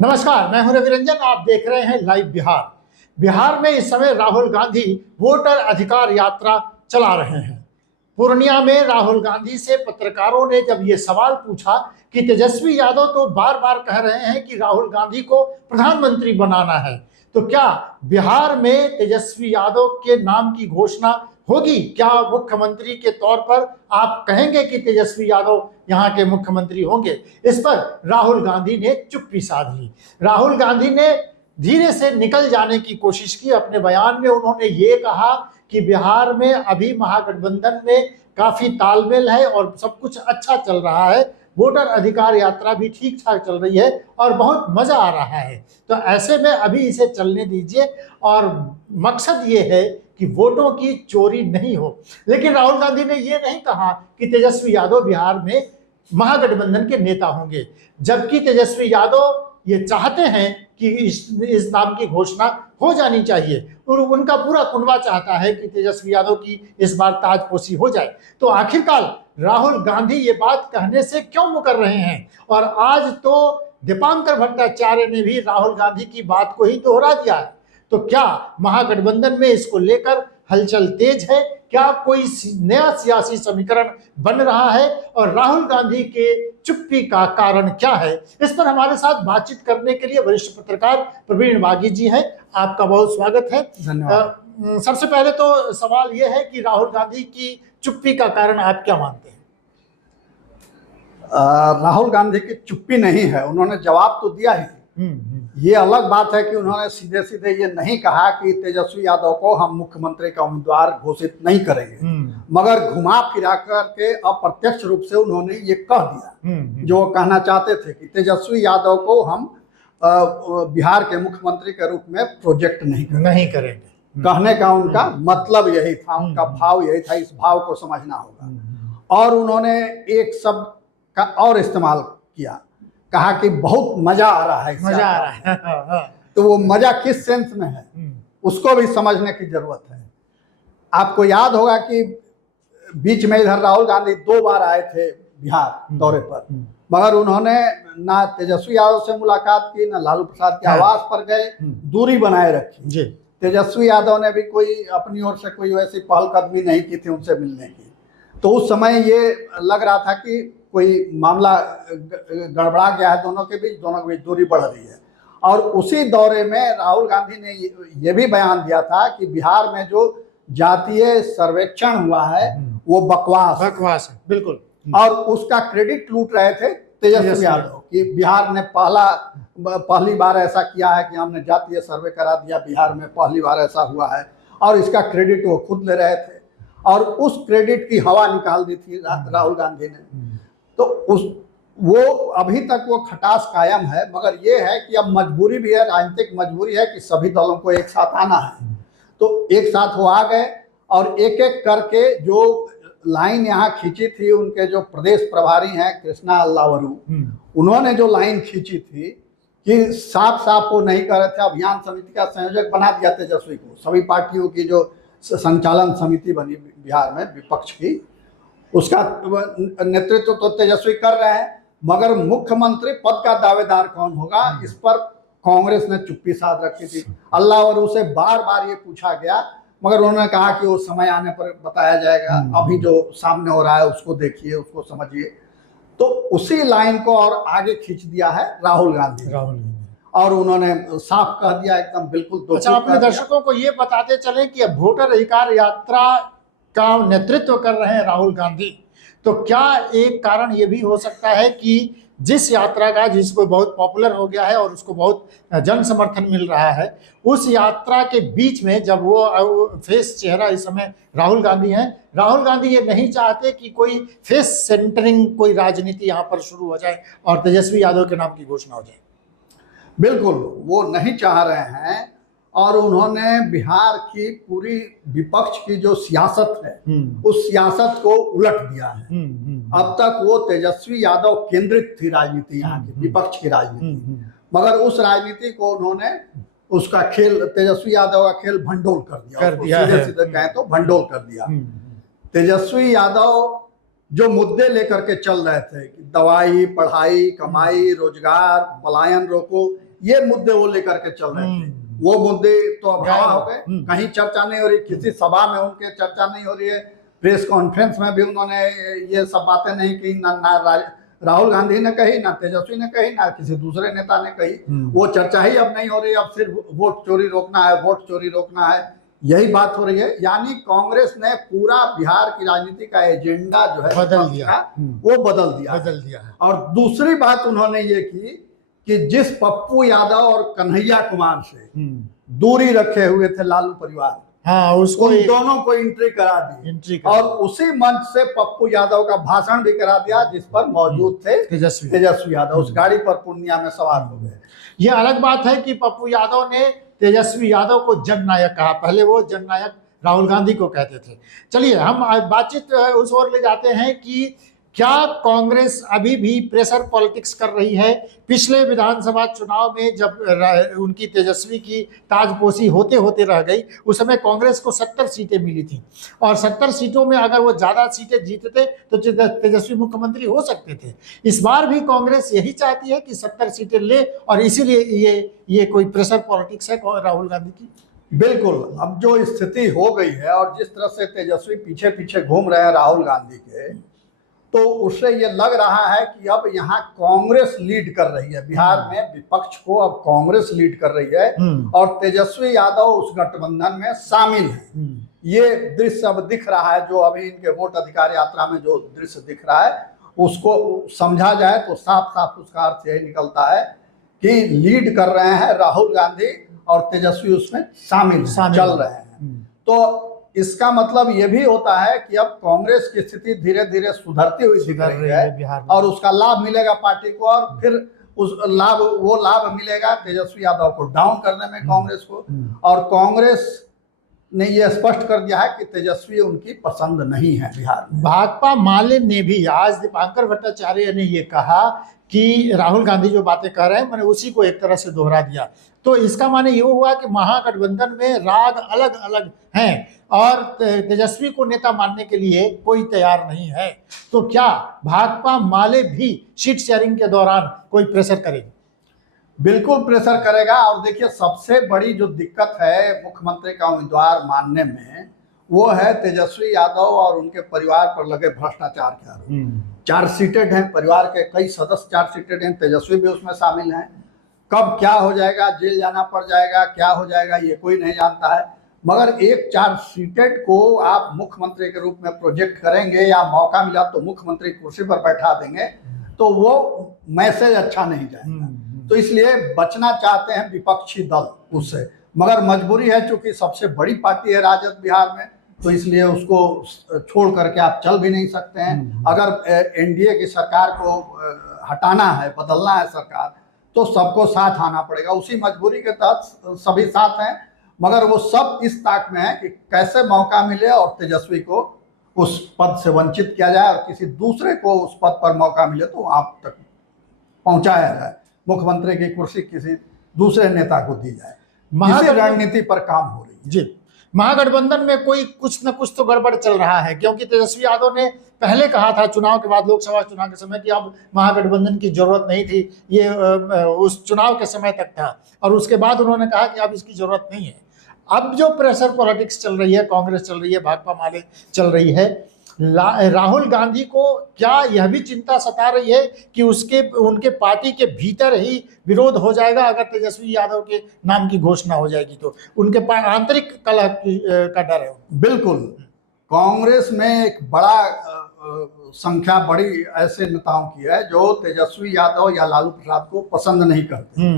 नमस्कार, मैं हूं रवि रंजन। आप देख रहे हैं लाइव बिहार। बिहार में इस समय राहुल गांधी वोटर अधिकार यात्रा चला रहे हैं। पूर्णिया में राहुल गांधी से पत्रकारों ने जब ये सवाल पूछा कि तेजस्वी यादव तो बार बार कह रहे हैं कि राहुल गांधी को प्रधानमंत्री बनाना है, तो क्या बिहार में तेजस्वी यादव के नाम की घोषणा होगी? क्या मुख्यमंत्री के तौर पर आप कहेंगे कि तेजस्वी यादव यहाँ के मुख्यमंत्री होंगे? इस पर राहुल गांधी ने चुप्पी साध ली। राहुल गांधी ने धीरे से निकल जाने की कोशिश की। अपने बयान में उन्होंने ये कहा कि बिहार में अभी महागठबंधन में काफी तालमेल है और सब कुछ अच्छा चल रहा है, वोटर अधिकार यात्रा भी ठीक ठाक चल रही है और बहुत मजा आ रहा है, तो ऐसे में अभी इसे चलने दीजिए और मकसद ये है कि वोटों की चोरी नहीं हो। लेकिन राहुल गांधी ने ये नहीं कहा कि तेजस्वी यादव बिहार में महागठबंधन के नेता होंगे, जबकि तेजस्वी यादव ये चाहते हैं कि इस नाम की घोषणा हो जानी चाहिए और उनका पूरा कुनबा चाहता है कि तेजस्वी यादव की इस बार ताजपोशी हो जाए। तो आखिरकार राहुल गांधी ये बात कहने से क्यों मुकर रहे हैं? और आज तो दीपांकर भट्टाचार्य ने भी राहुल गांधी की बात को ही दोहरा दिया है। तो क्या महागठबंधन में इसको लेकर हलचल तेज है? क्या कोई नया सियासी समीकरण बन रहा है? और राहुल गांधी के चुप्पी का कारण क्या है? इस पर हमारे साथ बातचीत करने के लिए वरिष्ठ पत्रकार प्रवीण बागी जी हैं। आपका बहुत स्वागत है। धन्यवाद। सबसे पहले तो सवाल यह है कि राहुल गांधी की चुप्पी का कारण आप क्या मानते हैं? राहुल गांधी की चुप्पी नहीं है, उन्होंने जवाब तो दिया ही। ये अलग बात है कि उन्होंने सीधे सीधे ये नहीं कहा कि तेजस्वी यादव को हम मुख्यमंत्री का उम्मीदवार घोषित नहीं करेंगे, मगर घुमा फिरा करके अप्रत्यक्ष रूप से उन्होंने ये कह दिया जो वो कहना चाहते थे कि तेजस्वी यादव को हम बिहार के मुख्यमंत्री के रूप में प्रोजेक्ट नहीं करेंगे। कहने का उनका मतलब यही था, उनका भाव यही था। इस भाव को समझना होगा। और उन्होंने एक शब्द का और इस्तेमाल किया, कहा कि बहुत मजा आ रहा है। मजा आ रहा है। तो वो मजा किस सेंस में है उसको भी समझने की जरूरत है। आपको याद होगा कि बीच में इधर राहुल गांधी 2 बार आए थे बिहार दौरे पर, मगर उन्होंने ना तेजस्वी यादव से मुलाकात की, ना लालू प्रसाद के आवास पर गए, दूरी बनाए रखी। तेजस्वी यादव ने भी कोई अपनी ओर से कोई वैसी पहलकदमी नहीं की थी उनसे मिलने की। तो उस समय ये लग रहा था कि कोई मामला गड़बड़ा गया है दोनों के बीच दूरी बढ़ रही है। और उसी दौरे में राहुल गांधी ने ये भी बयान दिया था कि बिहार में जो जातीय सर्वेक्षण हुआ है वो बकवास है। बिल्कुल। और उसका क्रेडिट लूट रहे थे तेजस्वी यादव कि बिहार ने पहली बार ऐसा किया है कि हमने जातीय सर्वे करा दिया, बिहार में पहली बार ऐसा हुआ है, और इसका क्रेडिट वो खुद ले रहे थे और उस क्रेडिट की हवा निकाल दी थी राहुल गांधी ने। तो वो अभी तक वो खटास कायम है, मगर ये है कि अब मजबूरी भी है, राजनीतिक मजबूरी है कि सभी दलों को एक साथ आना है। तो एक साथ वो आ गए और एक एक करके जो लाइन यहाँ खींची थी, उनके जो प्रदेश प्रभारी हैं कृष्णा अल्लावरू, उन्होंने जो लाइन खींची थी कि साफ साफ वो नहीं कर रहे थे, अभियान समिति का संयोजक बना दिया तेजस्वी को। सभी पार्टियों की जो संचालन समिति बनी बिहार में विपक्ष की, उसका नेतृत्व तो तेजस्वी कर रहे हैं, मगर मुख्यमंत्री पद का दावेदार कौन होगा, इस पर कांग्रेस ने चुप्पी साध रखी थी। अल्लावरू से बार बार ये पूछा गया, मगर उन्होंने कहा कि वो समय आने पर बताया जाएगा, अभी जो सामने हो रहा है उसको देखिए, उसको समझिए। तो उसी लाइन को और आगे खींच दिया है राहुल गांधी और उन्होंने साफ कह दिया एकदम बिल्कुल। अच्छा, अपने दर्शकों को ये बताते चले कि अब वोटर अधिकार यात्रा का नेतृत्व कर रहे हैं राहुल गांधी, तो क्या एक कारण ये भी हो सकता है कि जिस यात्रा का जिसको बहुत पॉपुलर हो गया है और उसको बहुत जन समर्थन मिल रहा है, उस यात्रा के बीच में जब वो फेस चेहरा इस समय राहुल गांधी हैं, राहुल गांधी ये नहीं चाहते कि कोई फेस सेंटरिंग कोई राजनीति यहाँ पर शुरू हो जाए और तेजस्वी यादव के नाम की घोषणा हो जाए? बिल्कुल वो नहीं चाह रहे हैं और उन्होंने बिहार की पूरी विपक्ष की जो सियासत है उस सियासत को उलट दिया है। अब तक वो तेजस्वी यादव केंद्रित थी राजनीति, यहाँ की विपक्ष की राजनीति, मगर उस राजनीति को उन्होंने उसका खेल, तेजस्वी यादव का खेल भंडोल कर दिया। सीधे सीधे कहें तो भंडोल कर दिया। तेजस्वी यादव जो मुद्दे लेकर के चल रहे थे कि दवाई, पढ़ाई, कमाई, रोजगार, पलायन रोको, ये मुद्दे वो लेकर के चल रहे थे। वो मुद्दे तो अब हवा हो गए, कहीं चर्चा नहीं हो रही, किसी सभा में उनके चर्चा नहीं हो रही है, प्रेस कॉन्फ्रेंस में भी उन्होंने ये सब बातें नहीं की, ना राहुल गांधी ने कही, ना तेजस्वी ने कही, ना किसी दूसरे नेता ने कही। वो चर्चा ही अब नहीं हो रही, अब सिर्फ वोट चोरी रोकना है, वोट चोरी रोकना है, यही बात हो रही है। यानी कांग्रेस ने पूरा बिहार की राजनीति का एजेंडा जो है बदल दिया, वो बदल दिया है। और दूसरी बात उन्होंने ये की कि जिस पप्पू यादव और कन्हैया कुमार से दूरी रखे हुए थे लालू परिवार, हाँ, उसको उन दोनों को एंट्री करा दी और उसी मंच से पप्पू यादव का भाषण भी करा दिया, जिस पर मौजूद थे तेजस्वी यादव। उस गाड़ी पर पूर्णिया में सवार हो गए। ये अलग बात है कि पप्पू यादव ने तेजस्वी यादव को जननायक कहा, पहले वो जननायक राहुल गांधी को कहते थे। चलिए हम बातचीत उस ओर ले जाते हैं कि क्या कांग्रेस अभी भी प्रेशर पॉलिटिक्स कर रही है? पिछले विधानसभा चुनाव में जब उनकी तेजस्वी की ताजपोशी होते होते रह गई, उस समय कांग्रेस को 70 सीटें मिली थी और 70 सीटों में अगर वो ज़्यादा सीटें जीतते तो तेजस्वी मुख्यमंत्री हो सकते थे। इस बार भी कांग्रेस यही चाहती है कि 70 सीटें ले और इसीलिए ये कोई प्रेशर पॉलिटिक्स है राहुल गांधी की। बिल्कुल, अब जो स्थिति हो गई है और जिस तरह से तेजस्वी पीछे पीछे घूम रहे हैं राहुल गांधी के, तो उससे ये लग रहा है कि अब यहाँ कांग्रेस लीड कर रही है। बिहार में विपक्ष को अब कांग्रेस लीड कर रही है और तेजस्वी यादव उस गठबंधन में शामिल है। ये दृश्य अब दिख रहा है, जो अभी इनके वोट अधिकार यात्रा में जो दृश्य दिख रहा है, उसको समझा जाए तो साफ साफ उसका अर्थ यही निकलता है कि लीड कर रहे हैं राहुल गांधी और तेजस्वी उसमें शामिल चल रहे हैं। तो इसका मतलब ये भी होता है कि अब कांग्रेस की स्थिति धीरे धीरे सुधरती हुई दिख रही है और उसका लाभ मिलेगा पार्टी को, और फिर वो लाभ मिलेगा तेजस्वी यादव को डाउन करने में कांग्रेस को। और कांग्रेस ने ये स्पष्ट कर दिया है कि तेजस्वी उनकी पसंद नहीं है बिहार में। भाकपा माले ने भी आज दीपांकर भट्टाचार्य ने ये कहा कि राहुल गांधी जो बातें कर रहे हैं मैंने उसी को एक तरह से दोहरा दिया। तो इसका माने ये हुआ कि महागठबंधन में राग अलग अलग हैं और तेजस्वी को नेता मानने के लिए कोई तैयार नहीं है। तो क्या भाकपा माले भी सीट शेयरिंग के दौरान कोई प्रेशर करेगी? बिल्कुल प्रेशर करेगा। और देखिए, सबसे बड़ी जो दिक्कत है मुख्यमंत्री का उम्मीदवार मानने में, वो है तेजस्वी यादव और उनके परिवार पर लगे भ्रष्टाचार के आरोप। चार्जशीटेड हैं, परिवार के कई सदस्य चार्जशीटेड हैं, तेजस्वी भी उसमें शामिल हैं। कब क्या हो जाएगा, जेल जाना पड़ जाएगा, क्या हो जाएगा, ये कोई नहीं जानता है। मगर एक चार्जशीटेड को आप मुख्यमंत्री के रूप में प्रोजेक्ट करेंगे या मौका मिला तो मुख्यमंत्री कुर्सी पर बैठा देंगे, तो वो मैसेज अच्छा नहीं जाएगा। तो इसलिए बचना चाहते हैं विपक्षी दल उससे, मगर मजबूरी है, चूंकि सबसे बड़ी पार्टी है राजद बिहार में, तो इसलिए उसको छोड़ करके आप चल भी नहीं सकते हैं। अगर एनडीए की सरकार को हटाना है, बदलना है सरकार, तो सबको साथ आना पड़ेगा। उसी मजबूरी के तहत सभी साथ हैं, मगर वो सब इस ताक में है कि कैसे मौका मिले और तेजस्वी को उस पद से वंचित किया जाए और किसी दूसरे को उस पद पर मौका मिले तो आप तक पहुंचाया जाए, मुख्यमंत्री की कुर्सी किसी दूसरे नेता को दी जाए। इसी रणनीति पर काम हो रही है। जी, महागठबंधन में कोई कुछ न कुछ तो गड़बड़ चल रहा है, क्योंकि तेजस्वी यादव ने पहले कहा था चुनाव के बाद, लोकसभा चुनाव के समय, कि अब महागठबंधन की जरूरत नहीं थी। ये उस चुनाव के समय तक था और उसके बाद उन्होंने कहा कि अब इसकी जरूरत नहीं है। अब जो प्रेशर पॉलिटिक्स चल रही है, कांग्रेस चल रही है, भाकपा माले चल रही है, राहुल गांधी को क्या यह भी चिंता सता रही है कि उनके पार्टी के भीतर ही विरोध हो जाएगा अगर तेजस्वी यादव के नाम की घोषणा हो जाएगी तो? उनके आंतरिक कलह का डर है। बिल्कुल, कांग्रेस में एक बड़ा संख्या बड़ी ऐसे नेताओं की है जो तेजस्वी यादव या लालू प्रसाद को पसंद नहीं करते,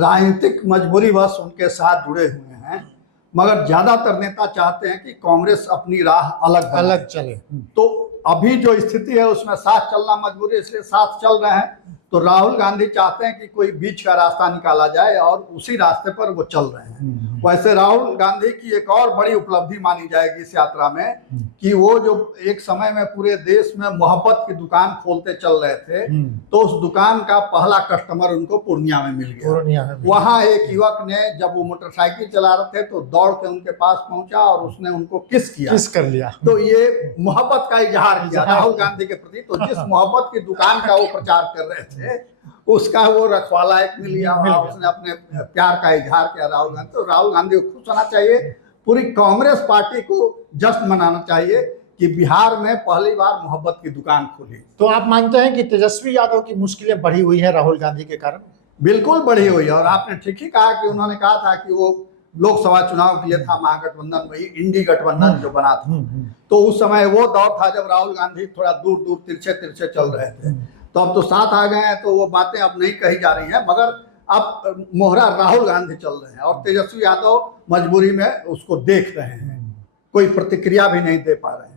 राजनीतिक मजबूरी बस उनके साथ जुड़े हुए हैं। मगर ज्यादातर नेता चाहते हैं कि कांग्रेस अपनी राह अलग चले। तो अभी जो स्थिति है उसमें साथ चलना मजबूरी, इसलिए साथ चल रहे हैं। तो राहुल गांधी चाहते हैं कि कोई बीच का रास्ता निकाला जाए और उसी रास्ते पर वो चल रहे हैं। वैसे राहुल गांधी की एक और बड़ी उपलब्धि मानी जाएगी इस यात्रा में कि वो जो एक समय में पूरे देश में मोहब्बत की दुकान खोलते चल रहे थे, तो उस दुकान का पहला कस्टमर उनको पूर्णिया में मिल गया। वहां एक युवक ने, जब वो मोटरसाइकिल चला रहे थे, तो दौड़ के उनके पास पहुंचा और उसने उनको किस कर लिया। तो ये मोहब्बत का इजहार किया राहुल गांधी के प्रति। तो जिस मोहब्बत की दुकान का वो प्रचार कर रहे थे, उसका वो रखवाला एक मिल गया, मिल वहाँ गया। उसने अपने प्यार का इजहार किया राहुल गांधी। तो राहुल गांधी को खुश होना चाहिए, पूरी कांग्रेस पार्टी को जश्न मनाना चाहिए कि बिहार में पहली बार मोहब्बत की दुकान खुली। तो आप मानते हैं कि तेजस्वी यादव की मुश्किलें बढ़ी हुई हैं राहुल गांधी के कारण? बिल्कुल बढ़ी हुई है। और आपने ठीक ही कहा कि उन्होंने कहा था कि वो लोकसभा चुनाव के लिए था महागठबंधन, वही इंडी गठबंधन जो बना था, तो उस समय वो दौर था जब राहुल गांधी थोड़ा दूर दूर तिरछे तिरछे चल रहे थे। तो अब तो साथ आ गए हैं, तो वो बातें अब नहीं कही जा रही हैं, मगर अब मोहरा राहुल गांधी चल रहे हैं और तेजस्वी यादव मजबूरी में उसको देख रहे हैं, कोई प्रतिक्रिया भी नहीं दे पा रहे हैं।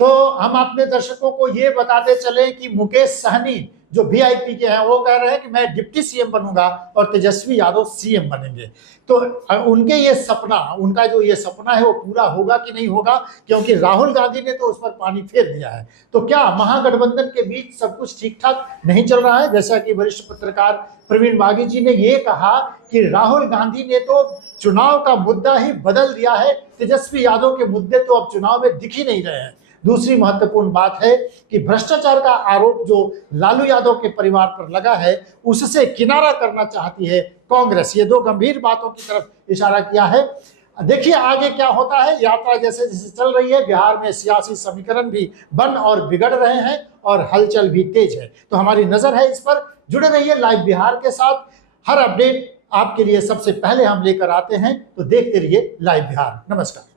तो हम अपने दर्शकों को ये बताते चले कि मुकेश सहनी जो वीआईपी के हैं वो कह रहे हैं कि मैं डिप्टी सीएम बनूंगा और तेजस्वी यादव सीएम बनेंगे। तो उनके ये सपना, उनका जो ये सपना है वो पूरा होगा कि नहीं होगा, क्योंकि राहुल गांधी ने तो उस पर पानी फेर दिया है। तो क्या महागठबंधन के बीच सब कुछ ठीक ठाक नहीं चल रहा है? जैसा कि वरिष्ठ पत्रकार प्रवीण बागी जी ने ये कहा कि राहुल गांधी ने तो चुनाव का मुद्दा ही बदल दिया है, तेजस्वी यादव के मुद्दे तो अब चुनाव में दिख ही नहीं रहे हैं। दूसरी महत्वपूर्ण बात है कि भ्रष्टाचार का आरोप जो लालू यादव के परिवार पर लगा है उससे किनारा करना चाहती है कांग्रेस। ये दो गंभीर बातों की तरफ इशारा किया है। देखिए आगे क्या होता है। यात्रा जैसे जैसे चल रही है, बिहार में सियासी समीकरण भी बन और बिगड़ रहे हैं और हलचल भी तेज है। तो हमारी नजर है इस पर। जुड़े रहिए लाइव बिहार के साथ। हर अपडेट आपके लिए सबसे पहले हम लेकर आते हैं, तो देखते रहिए लाइव बिहार। नमस्कार।